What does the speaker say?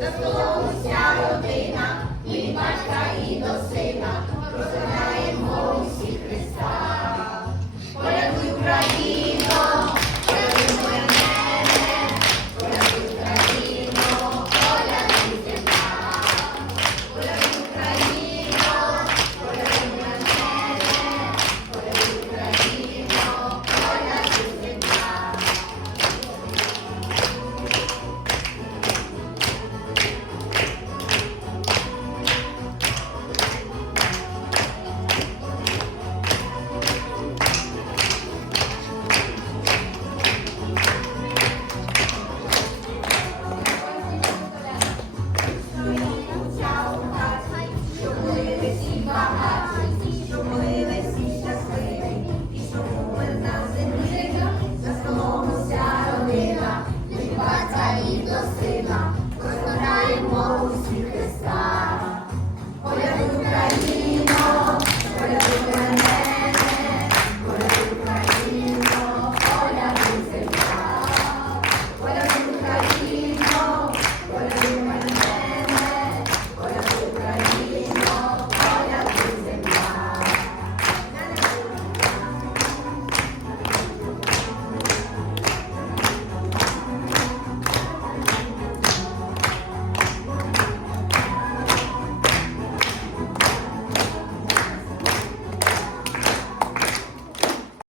за столом уся родина, від батька і до сина.